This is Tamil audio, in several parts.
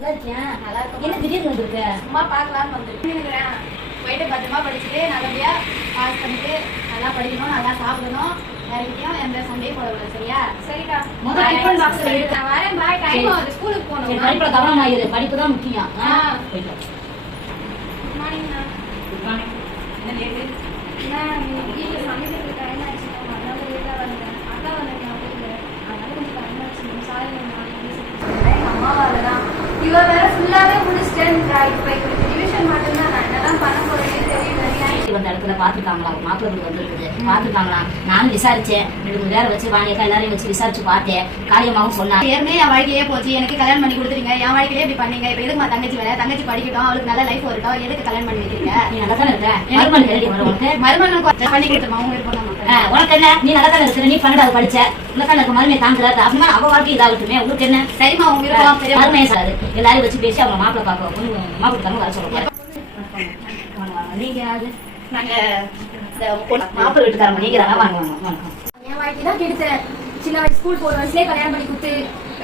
நல்லா இருக்கியா? நல்லா இருக்கும். என்ன திடீர்னு வந்திருக்க? சும்மா பார்க்கலான்னு வந்துருக்கேன். போயிட்டு பத்திரமா படிச்சுட்டு நல்லபடியா பாஸ் பண்ணிட்டு நல்லா படிக்கணும், நல்லா சாப்பிடணும், யார்கிட்டயும் எந்த சண்டையும் போடக்கூடாது. சரியா? சரிக்கா. முதல்ல டிஃபன் பாக்ஸ்ல எடுத்து நான் வரேன். பாய். டைம் ஆகுது, ஸ்கூலுக்கு போகணும். படிப்புல கவனம் ஆயிரு. படிப்பு தான் முக்கியம். குட் மார்னிங்ண்ணா. Good morning. என்ன லேட்டு? வீட்டில் சமைக்கிறதுக்கு டைம் ஆயிடுச்சு. அதனால லேட்டாக வந்தேன். அக்கா வந்திருக்கேன் வீட்டில். அதனால கொஞ்சம் டைம் ஆயிடுச்சு. சாரி எங்கள் அம்மாவால் தான். இவ வேற ஃபுல்லாகவே முடிச்சிட்டேன்றா. இப்போ எங்களுக்கு டிவிஷன் மட்டும்தான். நான் என்னதான் பண்ண போறேன்னு தெரியல. வந்த இடத்துல பாத்துருக்காங்களா? மாப்பிள்ளை வந்துருக்குது. பாத்துருக்காங்களா? நானும் விசாரிச்சேன். 2 3 பேரை வச்சு வாணியக்கா எல்லாரையும் வச்சு விசாரிச்சு பார்த்தேன். காரியமாவும் சொன்னாங்க. ஏற்கனவே என் வாழ்க்கையே போச்சு. எனக்கு கல்யாணம் பண்ணி கொடுத்துருங்க. என் வாழ்க்கையிலே இப்படி பண்ணீங்க. இப்போ எதுக்கு தங்கச்சி வேலை? தங்கச்சி படிக்கட்டும், அவளுக்கு நல்ல லைஃப் வரட்டும். எதுக்கு கல்யாணம் பண்ணி வைக்கிறீங்க? நீ நல்லா தானே இருக்க? மருமகன் ரெடி வரும் உனக்கு. மருமகன் பண்ணி கொடுத்துருமா? அவங்க இருப்பாங்க. உனக்கு என்ன? நீ நல்லா தானே இருக்கிற? நீ 12வது படிச்ச. உனக்கு எனக்கு மருமையை தாங்குறாரு அப்படின்னா அவ வாழ்க்கை இதாகட்டுமே. உங்களுக்கு என்ன? சரிமா, அவங்க இருப்பாங்க. பெரிய மருமையை சார் எல்லாரையும் வச்சு பேசி அவங்க மாப்பிள்ளை பார்க்க மாப்பிள்ளை தங்க வர சொல்லுவாங்க. நீங்க யாரு? நாங்க மாப்பிள்ளை வீட்டுக்காரங்க. நீங்க தானே? வாங்க வாங்க வாங்க. என் வாழ்க்கை தான் கெடுத்தேன். சின்ன வயசு ஸ்கூல் போற வயசுலேயே கல்யாணம் பண்ணி கொடுத்து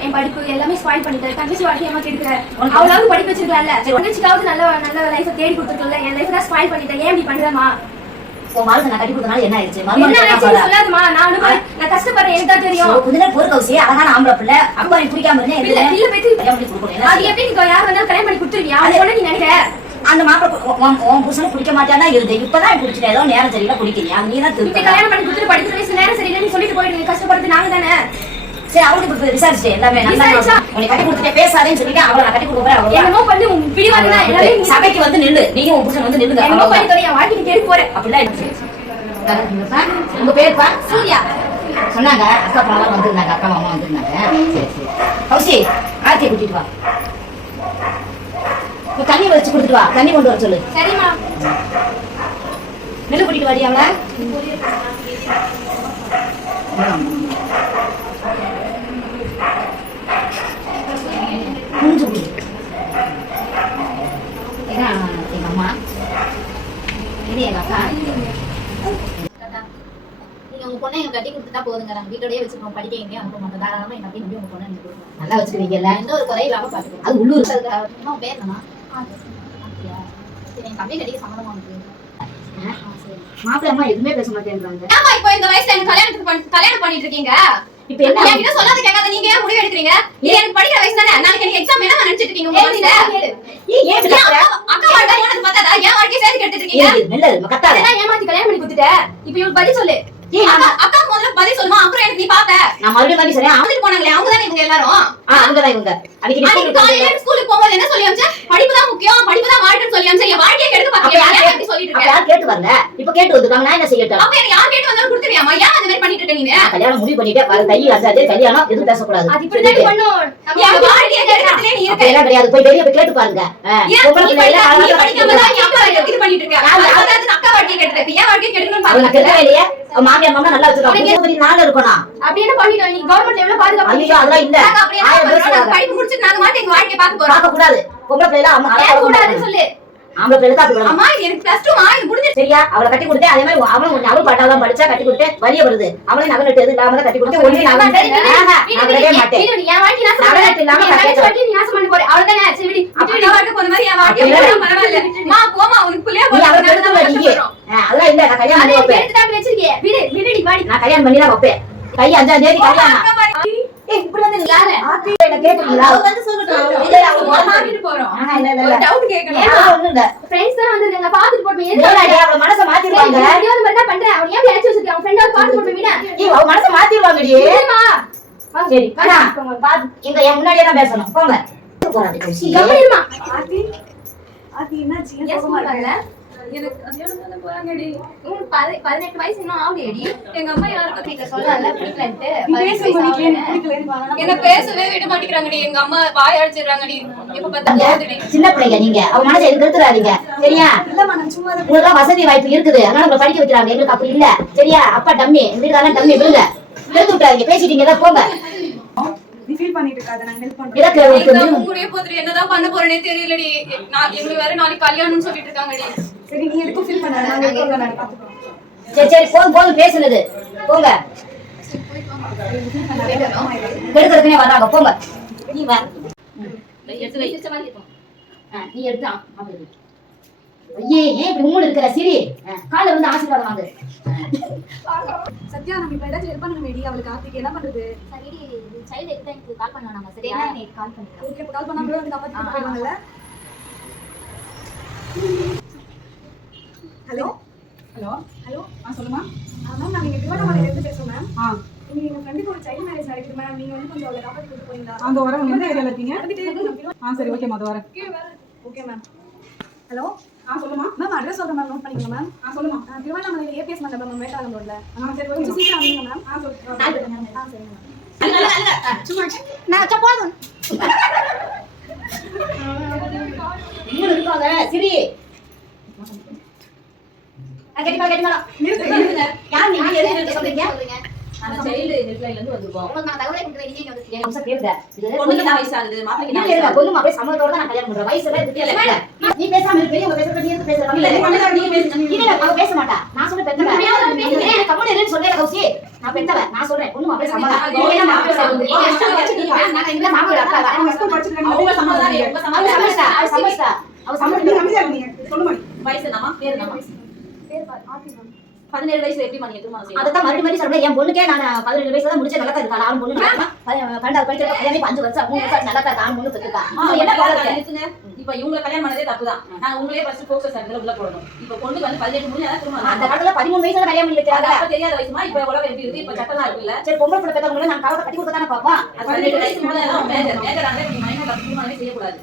என் படிப்பு எல்லாமே ஸ்பாயில் பண்ணிட்டேன். தங்கச்சி வாழ்க்கையமா கெடுக்கிறேன். அவளாவது படிப்பு வச்சிருக்கல, தங்கச்சிக்காவது நல்ல நல்ல லைஃபை தேடி கொடுத்துருக்கல. என் லைஃப் தான் ஸ்பாயில் பண்ணிட்டேன். ஏன் இப்படி பண்றேமா? உன் வாழ்க்கை நான் கட்டி கொடுத்தனால என்ன ஆயிடுச்சு? சொல்லாதுமா. நான் கஷ்டப்படுறேன். எனக்கு தான் தெரியும். கொஞ்ச நேரம் பொறுக்கவுசி அழகான ஆம்பளை பிள்ளை அப்பா நீ பிடிக்காம இருந்தேன். அது எப்படி நீ யார் வந்தாலும் கல்யாணம் பண்ணி கொடுத்துருவியா? அது கூட நீ நினைக்கிற? அந்த மாப்பிள்ளை உன் புருஷனை பிடிக்க மாட்டாதான் இருந்து. இப்பதான் பிடிச்சிட்டேன். ஏதோ நேரம் சரியில்லை பிடிக்கிறியா? நீ தான் திருப்பி கல்யாணம் பண்ணி கொடுத்துட்டு படிக்கிற வயசு நேரம் சரியில்லைன்னு சொல்லிட்டு போயிட்டு கஷ்டப்படுறது நாங்க தானே. சரி, அவளுக்கு இப்ப விசாரிச்சேன் எல்லாமே. உன்னை கட்டி கொடுத்துட்டே பேசாதேன்னு சொல்லிட்டு அவளை நான் கட்டி கொடுக்க போறேன். என்னமோ பண்ணி பிடிவாங்க. சபைக்கு வந்து நில்லு. நீயும் உன் புருஷன் வந்து நில்லுங்க. என்னமோ பண்ணி என் வாழ்க்கைக்கு கேட்டு போறேன். அப்படிலாம் உங்க பேருப்பா? சூர்யா. சொன்னாங்க அக்கா பாலாம் வந்துருந்தாங்க. அக்கா மாமா வந்துருந்தாங்க. சரி சரி. கௌசி ஆர்த்தியை கூட்டிட்டு வா. தண்ணி வச்சு கொடுத்துட்டு வா. தண்ணி கொண்டு வர சொல்லு. சரிம்மா. நெல்லு கூட்டிட்டு வாடி அவளை. முடிஞ்சு குடி. ஏன்னா எங்க அம்மா இது எங்க அக்கா. நீங்க உங்க பொண்ணை எங்க கட்டி கொடுத்துட்டா போதுங்க. நாங்க வீட்டோடய வச்சுக்கோம். படிக்க எங்கேயும் அனுப்ப மாட்டோம். தாராளமா எங்க அப்படி உங்க பொண்ணை நீங்க கொடுங்க. நல்லா வச்சுக்கிறீங்கல்ல? எந்த ஒரு குறையும் இல்லாம பாத்துக்கோங்க. அது உள்ளூர். உன் பேர் என்னமா? சரி, என் தம்பி கட்டிக்க சம்மதமா இருக்கு. மாப்பிள்ளை அம்மா எதுவுமே பேச மாட்டேன்றாங்க. ஆமா, இப்போ இந்த வயசுல எனக்கு கல்யாணம் பண்ணிட்டு இருக்கீங்க. இப்ப என்ன என்கிட்ட சொல்லாத கேட்காத நீங்க ஏன் முடிவு எடுக்கிறீங்க? இது எனக்கு படிக்கிற வயசு தானே. நாளைக்கு எனக்கு எக்ஸாம் என்ன நினைச்சிட்டு இருக்கீங்க? உங்க மனசுல அக்கா வாழ்க்கை உனக்கு பார்த்தா என் வாழ்க்கையை சேர்த்து கெடுத்துட்டு இருக்கீங்க. கத்தாத. ஏமாத்தி கல்யாணம் பண்ணி கொடுத்துட்ட. இப்ப இவங்க பதில் சொல்லு. அக்கா முதல்ல பதில் சொல்லுமா, அப்புறம் எனக்கு நீ பாத்த. நான் மறுபடியும் சொன்னேன். அவங்க போனாங்களே, அவங்க தானே இவங்க எல்லாரும். அவங்கதான் இவங்க. அன்னைக்கு காலையில ஸ்கூலுக்கு போகும்போது என்ன சொல்லி அமிச்ச? படிப்பு தான் முக்கியம், படிப்பு தான் வாழ்க்கைன்னு சொல்லி அமிச்ச. என் வாழ்க்கையை கெடுக்க பாத்தியா? அப்படி சொல்லிட்டு இருக்க. யார் கேட்டு வரல? இப்ப கேட்டு வந்துட்டாங்க. நான் என்ன செய்யட்டும்? அப்ப எனக்கு யார் கேட்டு வந்தாலும் கொடுத்துருவியாமா? ஏன் அந்த மாதிரி பண்ணிட்டு இருக்க நீங்க? கல்யாணம் முடிவு பண்ணிட்டே வர தை அஞ்சாதே கல்யாணம் எதுவும் பேசக்கூடாது. அது இப்படி தான் பண்ணும். என் வாழ்க்கையை கெடுக்கிறதுல நீ இருக்க. எல்லாம் கிடையாது. போய் வெளிய போய் கேட்டு பாருங்க. நீ படிக்காம தான் என் அக்கா வாழ்க்கையை இது பண்ணிட்டு இருக்க. அதாவது அக்கா வாழ்க்கையை கெடுக்கிறேன். என் வாழ்க்கையை கெடுக்கணும்னு பாருங்க. மாமியார் மாமா நல்லா வச்சிருக்காங்க. நாள் இருக்கணும். அப்படி என்ன பண்ணிட்டோம்? நீ கவர்மெண்ட் எவ்வளவு பாதுகாப்பு? ஐயோ அதெல்லாம் இல்ல. படிப்பு முடிச்சிட்டு நாங்க மாட்டு எங்க வாழ்க்கையை பார்க்க போறோம். பார்க்க கூடாது. பொம்பளை பிள்ளைல அம்மா கூடாதுன்னு சொல்லு. ஆம்பளை பிள்ளை தான் அப்படி. அம்மா எனக்கு +2 இது முடிஞ்சிருச்சு. சரியா? அவளை கட்டி கொடுத்தே. அதே மாதிரி அவளும் பாட்டாலாம் படிச்சா கட்டி கொடுத்தே வலிய வருது. அவளே நகலட்டு எது இல்லாம கட்டி கொடுத்தே. ஒண்ணு நான் விடவே மாட்டேன். என் வாழ்க்கை நான் நகலட்டு இல்லாம கட்டி நீ நாசம் பண்ண போறே. அவ்வளவுதானே. சரி விடு. விட்டு வாழ்க்கை போற மாதிரி என் வாழ்க்கை பரவாயில்ல. மா போமா, உனக்கு புள்ளைய போற. அவளை எடுத்து வைங்க. அதெல்லாம் இல்ல. நான் கல்யாணம் பண்ணி வைப்பேன். எடுத்து தான் வச்சிருக்கீங்க. விடு விடுடி வாடி. நான் கல்யாணம் பண்ணி தான் வைப்பேன். கை 5ஆம் தேதி கல்யாணம். இப்படி வந்து யாரு ஆத்தி என்ன கேக்குறீங்களா? வந்து சொல்லட்டும். இத அவங்க மாத்திட்டு போறோம். இல்ல ஒரு டவுட் கேக்கணும். ஒண்ணு இல்ல. फ्रेंड्स தான் வந்திருக்காங்க. பாத்துட்டு போறோம். எதுக்கு அவள மனச மாத்திடுவாங்க? தெரியாத மாதிரி தான் பண்றேன். அவன் ஏன் அடிச்சு வச்சிருக்கான்? அவன் ஃப்ரெண்டால பாத்து போட்டு விட. அவ மனச மாத்திடுவாங்கடி. சரிமா. சரி. அண்ணா பாத்து இங்க என் முன்னாடியே தான் பேசணும். போங்க. போறாடி கௌசி. கவனிமா. ஆதி என்னாச்சு? ஏன் கோவமா சொல்றல? எனக்கு கல்யாணம் பண்ண போறாங்கடி. உனக்கு 18 வயசு இன்னும் ஆவலையேடி. எங்க அம்மா யாருக்கு வீட்ல சொல்லல பிடிக்கலன்ட்டு. என்ன பேசவே விட மாட்டேங்கறாங்கடி. எங்க அம்மா வாய் அடிச்சிடுறாங்கடி. இப்ப பார்த்தா சின்ன பிள்ளைங்க நீங்க. அவ மனச எதுக்கு எடுத்துறாதீங்க. சரியா? இல்லம்மா நான் சும்மா தான். உங்களுக்கு வசதி வாய்ப்பு இருக்குது. அதனால உங்களை படிக்க வைக்கிறாங்க. எங்களுக்கு அப்படி இல்ல. சரியா? அப்பா டம்மி. வீட்டுக்காரன் டம்மி விடுங்க. எடுத்து விட்டாதீங்க. பேசிட்டீங்க தான் போங்க. நீ ஃபீல் பண்ணிட்டு இருக்காத. நான் ஹெல்ப் பண்றேன். இதற்கு உங்களுக்கு உங்களுடைய போதுல என்னதான் பண்ண போறேனே தெரியலடி. நான் எங்களுக்கு வேற நாளைக்கு கல்யாணம்னு சொல்லிட்டு இருக்காங்கடி. சரி நீ எதுக்கு ஃபீல் பண்ணாத. நான் இருக்கேன். நான் பாத்துக்கறேன். சரி சரி போதும் பேசுனது. போங்க. எடுக்கிறதுனே வராங்க. போங்க. நீ வா. எடுத்து வை. சிரிச்ச மாதிரி இருக்கும். நீ எடுத்தா மாப்பிள்ளை ஐயே ஏன் இப்படி மூணு இருக்கிற சிரி காலைல வந்து ஆசீர்வாதம் வாங்கு. சத்யா நம்ம இப்ப ஏதாச்சும் ஹெல்ப் பண்ணணும் மேடி அவளுக்கு கார்த்திக் என்ன பண்றது சரி சைல்டு எடுத்து எனக்கு கால் பண்ணுவோம் நம்ம சரியா நீ கால் பண்ணிக்கலாம். ஓகே கால் பண்ணா கூட வந்து காப்பாத்தி போயிடுவாங்கல்ல ஹலோ ஹலோ ஹலோ சொல்லுமா மேம் நாங்க இங்க திருவண்ணாமலையில இருந்து பேசுறோம் மேம் நீங்க எங்க ஃப்ரெண்டுக்கு ஒரு சைல்ட் மேரேஜ் நடக்குது மேம் நீங்க வந்து கொஞ்சம் அவளை காப்பாத்தி கூட்டு போறீங்களா அந்த வரவங்க எந்த ஏரியால இருக்கீங்க வந்துட்டே இருக்கு சரி ஓகேம்மா அது வரேன் ஓகே மேம் ஹலோ சொல்லுமா மேம் அட்ரஸ் சொல்றேன் மேம் நோட் பண்ணிக்கோங்க மேம் சொல்லுமா திருவண்ணாமலையில ஏபிஎஸ் மண்டபம் மேம் மேட்டாளம் ரோட்ல சரி கொஞ்சம் ஓகே சீக்கிரம் வந்துருங்க மேம் சரிங்க மேம் சும்மா நான் போதும். மூணு இருக்காங்க சிரி கட்டிக்கலாம் யார் நீங்க எதுக்கு சொல்றீங்க? சொல்றீங்க. சைல்டு ஹெல்ப்லைன்ல இருந்து வந்திருக்கோம். உங்களுக்கு நான் தகவலை கொடுக்குறேன் நீங்க வந்துருக்கீங்க. நிமிஷம் கேளுங்க. இது பொண்ணுக்கு என்ன வயசு ஆகுது மாப்பிளைக்கு என்ன வயசு ஆகுது? பொண்ணு அப்படியே சம்மதத்தோட தான் நான் கல்யாணம் பண்றேன். வயசுல இருக்கு இல்ல. நீ பேசாம இரு. பெரியவங்க பேசுறத நீ எதுக்கு பேசுற? இல்ல பொண்ணுக்கு நீங்க பேசுங்க இல்ல அவ பேச மாட்டா. நான் சொல்ல பெத்தவ. நீ கம்மன் இருன்னு சொல்றேன் கௌசி. நான் பெத்தவ. நான் சொல்றேன் பொண்ணு அப்படியே சம்மதம். நீங்க மாப்பிள்ளை சொல்லுங்க. நான் இல்ல மாப்பிள்ளை அக்கா. அவங்க ஸ்கூல் படிச்சிருக்காங்க அவங்க சம்மதம் உங்க அவ சம்மதம் சமஸ்தா. அவ சம்மதம். நீங்க அமைதியா இருங்க சொல்லுமா வயசு என்னமா பேர் என்னமா பேர் ஆர்த்தி மேம் 17 வயசுல எப்படி பண்ணி திருமணம் செய்யணும் அதத்தான் மறுபடியும் சொல்றேன். என் பொண்ணுக்கே நான் 17 வயசுல தான் முடிச்ச நல்லா தான் இருக்கா. ஆண் பொண்ணு 12 படிச்சிருக்கா. கல்யாணம் 5 வருஷம் 3 வருஷம் நல்லா தான் ஆண் பொண்ணு பெற்றுக்கா. என்ன பாருங்க நிறுத்துங்க இப்ப இவங்க கல்யாணம் பண்ணதே தப்புதான் நாங்க உங்களே ஃபர்ஸ்ட் ஃபோக்கஸ் ஆகுறதுல உள்ள போடணும் இப்ப பொண்ணுக்கு வந்து 18 முடிஞ்சா தான் திருமணம் அந்த காலத்துல 13 வயசுல கல்யாணம் பண்ணி வைக்கிறாங்க. அப்ப தெரியாத வயசுமா இப்ப உலகம் எப்படி இருக்கு இப்ப சட்டம் இருக்குல்ல சரி பொம்பளை பிள்ளை பெற்றவங்க நான் காலத்தை கட்டி கொடுக்க தானே பாப்போம். அது 18 வயசுக்கு மேல மேஜர் மேஜர் ஆனே நீங்க மைனர் திருமணமே செய்யக்கூடாது